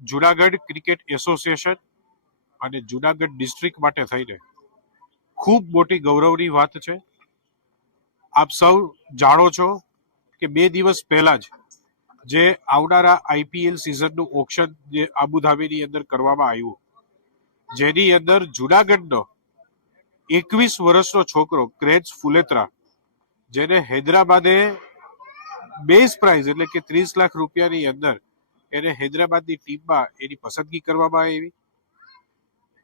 Junagadh cricket association અને Junagadh district માટે થઈને ખૂબ મોટી ગૌરવની વાત છે. આપ સૌ જાણો છો કે બે દિવસ પહેલા જ જે આવનારા આઈપીએલ સિઝનનું ઓપ્શન જે આબુધાબીની અંદર કરવામાં આવ્યું, જેની અંદર જુનાગઢનો એકવીસ વર્ષનો છોકરો ક્રેચ ફુલેત્રા, જેને હૈદરાબાદે બેઝ પ્રાઇઝ એટલે કે ત્રીસ લાખ રૂપિયાની અંદર એને હૈદરાબાદની ટીમમાં એની પસંદગી કરવામાં આવી.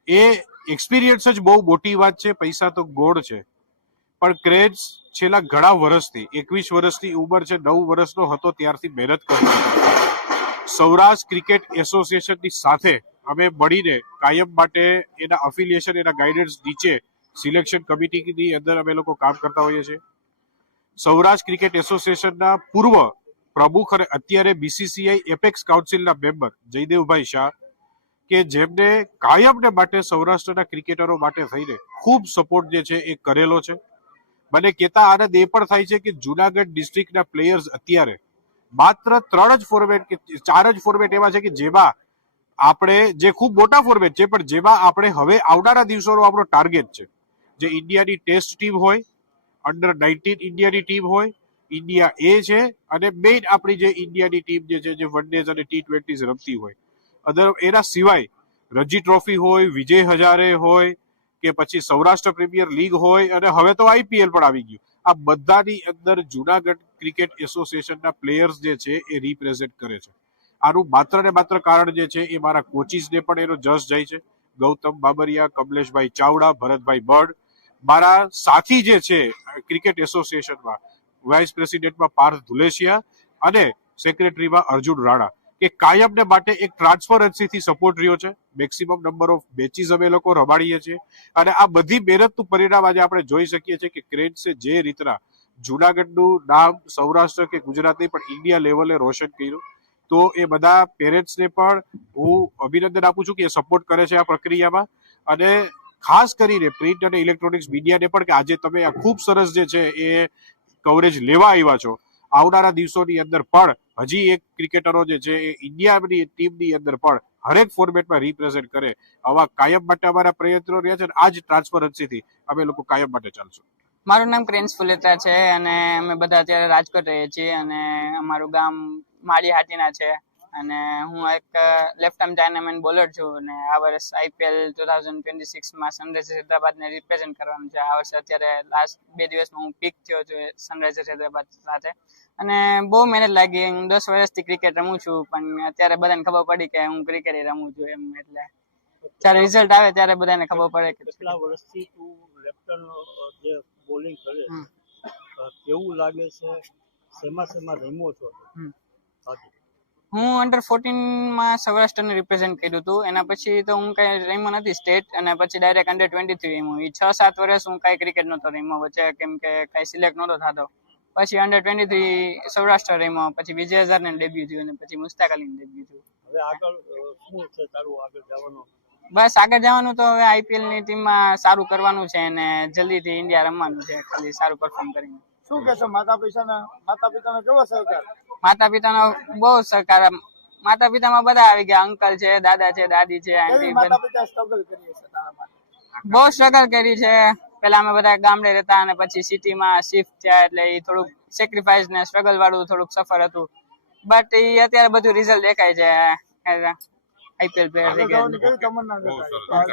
એ એક્સપિરિયન્સ જ બહુ મોટી વાત છે, પૈસા તો ગોળ છે. પણ ક્રેઝ છેલ્લા ઘણા વર્ષથી, એકવીસ વર્ષની ઉંમર છે, નવ વર્ષનો હતો ત્યારથી મહેનત કરી સૌરાષ્ટ્ર ક્રિકેટ એસોસિએશનની સાથે અમે મળીને કાયમ માટે એના અફિલિયેશન એના ગાઈડન્સ નીચે સિલેક્શન કમિટીની અંદર અમે લોકો કામ કરતા હોઈએ છીએ. સૌરાષ્ટ્ર ક્રિકેટ એસોસિએશનના પૂર્વ પ્રમુખ અને અત્યારે બીસીસીઆઈ એપેક્સ કાઉન્સિલના મેમ્બર જયદેવભાઈ શાહ કે જેમને કાયમને માટે સૌરાષ્ટ્રના ક્રિકેટરો માટે થઈને ખૂબ સપોર્ટ જે છે એ કરેલો છે. મને કહેતા આનંદ એ પણ થાય છે કે જુનાગઢ ડિસ્ટ્રિક્ટના પ્લેયર્સ અત્યારે માત્ર ત્રણ જ ફોર્મેટ કે ચાર જ ફોર્મેટ એવા છે કે જેમાં આપણે જે ખૂબ મોટા ફોર્મેટ છે પણ જેમાં આપણે હવે આવનારા દિવસોનો આપણો ટાર્ગેટ છે. જે ઇન્ડિયાની ટેસ્ટ ટીમ હોય અંડર નાઇન્ટીન ઇન્ડિયાની ટીમ હોય ઇન્ડિયા એ છે અને મેઇન આપણી જે ઇન્ડિયાની ટીમ જે છે, જે વન ડેઝ અને ટી ટ્વેન્ટીઝ રમતી હોય. અદર, એના સિવાય રણજી ટ્રોફી હોય, વિજય હજારે હોય, કે પછી સૌરાષ્ટ્ર પ્રીમિયર લીગ હોય, અને હવે તો આઈપીએલ પણ આવી ગયું. આ બધાની અંદર જુનાગઢ ક્રિકેટ એસોસિએશનના પ્લેયર્સ જે છે, એ રિપ્રેઝેન્ટ કરે છે. આનું માત્ર ને માત્ર કારણ જે છે, એ મારા કોચિસને પણ એનો જસ જાય છે. ગૌતમ બાબરિયા, કમલેશભાઈ ચાવડા, ભરતભાઈ બડ મારા સાથી જે છે ક્રિકેટ એસોસિએશનમાં વાઇસ પ્રેસિડેન્ટમાં પાર્થ ધુલેશિયા અને સેક્રેટરીમાં અર્જુન રાણા, કે કાયમને માટે એક ટ્રાન્સપરન્સીથી સપોર્ટ રહ્યો છે. મેક્સિમમ નંબર ઓફ બેચીસ અમે લોકો રમાડીએ છીએ. અને આ બધી મહેનતનું પરિણામ આજે આપણે જોઈ શકીએ છીએ કે ક્રેન્સે જે રીતના જુનાગઢનું નામ સૌરાષ્ટ્ર કે ગુજરાત નહીં, પણ ઇન્ડિયા લેવલે રોશન કર્યું. તો એ બધા પેરેન્ટ્સને પણ હું અભિનંદન આપું છું કે એ સપોર્ટ કરે છે આ પ્રક્રિયામાં. અને ખાસ કરીને પ્રિન્ટ અને ઇલેક્ટ્રોનિક્સ મીડિયાને પણ કે આજે તમે આ ખૂબ સરસ જે છે એ કવરેજ લેવા આવ્યા છો. આવનારા દિવસોની અંદર પણ હજી એક ક્રિકેટરો જે છે એ ઇન્ડિયાની ટીમની અંદર પણ હરેક ફોર્મેટમાં રિપ્રેઝેન્ટ કરે આવા કાયમ માટે અમારા પ્રયત્નો રહ્યા છે અને આ જ ટ્રાન્સપરન્સીથી અમે લોકો કાયમ માટે ચાલશું. મારું નામ ક્રેન્સ ફુલેતા છે અને અમે બધા અત્યારે રાજકોટ રહીએ છીએ અને અમારું ગામ માળી હાટીના છે. અને હું એક લેફ્ટ આર્મ ડાયનામેન બોલર છું અને આ વર્ષ આઈપીએલ ટુ થાઉઝન્ડ ટ્વેન્ટી સિક્સમાં સનરાઇઝર્સ હૈદરાબાદને રિપ્રેઝેન્ટ કરવાનું છે. આ વર્ષે અત્યારે લાસ્ટ બે દિવસમાં હું પીક થયો છું સનરાઇઝર્સ હૈદરાબાદ સાથે. અને બહુ મહેનત લાગી. હું દસ વર્ષથી ક્રિકેટ રમું છું પણ અત્યારે બધાને ખબર પડી કે હું ક્રિકેટ રમું છું એમ એટલે. જ્યારે રિઝલ્ટ આવે ત્યારે બધાને ખબર પડે કે કેટલા વર્ષથી તું લેફ્ટન જે બોલિંગ કરે કેવું લાગે છે? શેમાં શેમાં રમ્યો છો? હું અંડર ફોર્ટીનમાં સૌરાષ્ટ્રને રિપ્રેઝેન્ટ કર્યું હતું. એના પછી તો હું કઈ રમ્યો નથી સ્ટેટ અને પછી ડાયરેક્ટ અંડર ટ્વેન્ટી થ્રી રમ્યું. એ છ સાત વર્ષ હું કઈ ક્રિકેટ નહોતો રમ્યો. વચ્ચે કેમ કે કઈ સિલેક્ટ નહોતો થતો. પછી અંડર ટ્વેન્ટી થ્રી સૌરાષ્ટ્ર રમ્યો. પછી વિજય હજારને ડેબ્યુ થયું અને પછી મુસ્તાક અલીને ડેબ્યુ થયું. હવે આગળ શું છે તારું આગળ જવાનું? બસ આગળ જવાનું તો હવે આઈપીએલની ટીમમાં સારું કરવાનું છે અને જલ્દીથી ઇન્ડિયા રમવાનું છે. ખાલી સારું પરફોર્મ કરીને. શું કહેશો માતા પિતાના માતા પિતાનો કેવો સહકાર? માતા પિતાનો બહુ સહકાર આમ, માતા પિતામાં બધા આવી ગયા. અંકલ છે દાદા છે દાદી છે આંટી માતા પિતા સ્ટ્રગલ કરી છે તારા માટે? બહુ સ્ટ્રગલ કરી છે. પેલા અમે બધા ગામડે રહેતા અને પછી સિટીમાં શિફ્ટ થયા એટલે એ થોડુંક સેક્રિફાઈસ ને સ્ટ્રગલ વાળું થોડુંક સફર હતું. બટ એ અત્યારે બધું રિઝલ્ટ દેખાય છે. આઈપીએલ પ્લેયર થઈ ગયા